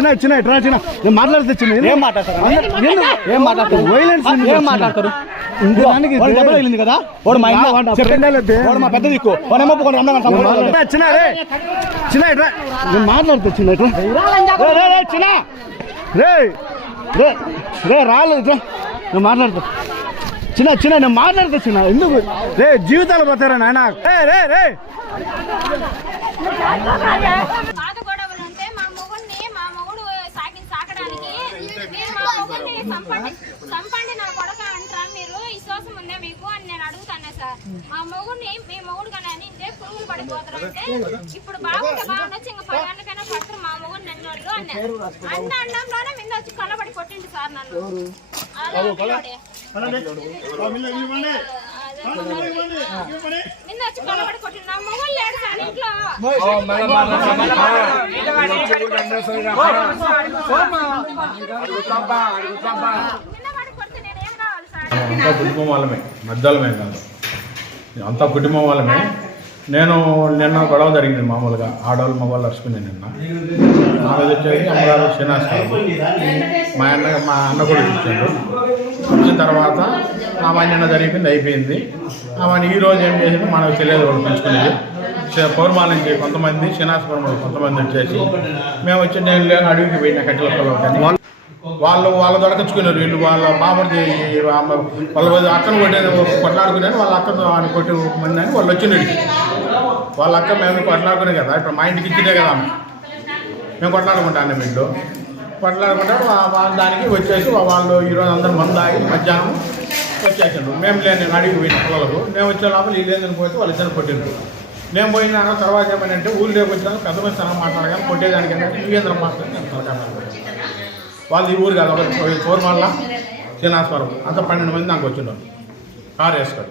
చిన్న చిన్న ఎట్రా చిన్న. నేను మాట్లాడితే చిన్న ఏం మాట్లాడతారు? ఏం మాట్లాడతారు? వైలెన్స్ ఏం మాట్లాడతారు? కదా? వాడు మా ఇంట్లో వాడు మా పెద్ద దిక్కు. వాడు ఏమో కొన్ని వందల సంబంధాలు చిన్న రే. చిన్న ఎట్రా నేను మాట్లాడితే చిన్న ఎట్రా రే, రే, రే, చిన్న. రే రే రే రాలేదు ఇట్రా నేను మాట్లాడతా. చిన్న చిన్న నేను మాట్లాడతా చిన్న ఎందుకు? రే జీవితాలు పోతారా నాయన. రే రే రే పాత గొడవలు ఉంటే మా మొగుడిని మా మొగుడు సాకి సాకడానికి మీరు మా మొగుడిని సంపండి సంపండి నా కొడక అంటారా. మీరు విశ్వాసం ఉందా మీకు అని నేను అడుగుతాను సార్. మా మొగుడిని మీ మొగుడు కానీ ఇంటే పురుగులు పడిపోతారు అంటే ఇప్పుడు బాగుంటే బాగుండొచ్చు ఇంకా పది గంటలకైనా పడతారు. మా మొగుడు నన్నోళ్ళు అన్నారు అన్న. అన్నంలోనే మీద వచ్చి కళ్ళబడి కొట్టిండు సార్ నన్ను. నిన్న వచ్చి కళ్ళబడి కొట్టిండు. నా మొగుడు లేడు సార్ ఇంట్లో. అంతా కుటుంబం వాళ్ళమే మధ్యలమే కాదు అంతా కుటుంబం వాళ్ళమే. నేను నిన్న గొడవ జరిగింది మామూలుగా ఆడవాళ్ళు మగవాళ్ళు అరుచుకుంది నిన్న. ఆ రోజు వచ్చేసి అమ్మగారు శ్రీనివాసరావు మా అన్న మా అన్న కూడా ఇచ్చాడు వచ్చిన తర్వాత ఆమె నిన్న జరిగింది అయిపోయింది. ఆమె ఈ రోజు ఏం చేసింది మనకు తెలియదు వాళ్ళు పెంచుకునేది. పౌర్మానికి కొంతమంది శ్రీనివాసపురం కొంతమంది వచ్చేసి. మేము వచ్చి నేను లేని అడవికి పోయిన కట్టెల పొలం వాళ్ళు వాళ్ళు దొరకచ్చుకున్నారు వీళ్ళు వాళ్ళ మామూలు వాళ్ళ అక్కను కొట్టేది కొట్లాడుకున్నారు వాళ్ళ అక్కను ఆయన కొట్టి మంది అని వాళ్ళు వచ్చినాడు వాళ్ళ అక్క మేము కొట్లాడుకునే కదా ఇప్పుడు మా ఇంటికి ఇచ్చినే కదా మేము కొట్లాడుకుంటాను వీళ్ళు. కొట్లాడుకుంటే వాళ్ళ దానికి వచ్చేసి వాళ్ళు ఈరోజు అందరు మంది ఆగి మధ్యాహ్నం వచ్చేసాడు మేము లేని అడిగి పోయిన పిల్లలకు మేము వచ్చే లోపల వీళ్ళు ఏందని పోతే వాళ్ళు ఇద్దరు కొట్టిండ్రు. నేను పోయిన తర్వాత ఏమనంటే ఊళ్ళోకి వచ్చినాక పెద్ద మంది స్థలం మాట్లాడగానే కొట్టేదానికి ఏంటంటే నువ్వేంద్రం మాట్లాడి నేను వాళ్ళు ఈ ఊరు కాదు ఒకటి ఫోర్ మళ్ళా శ్రీనివాసవరం అంత పన్నెండు మంది నాకు వచ్చిండ్రు. కారు వేసుకొని.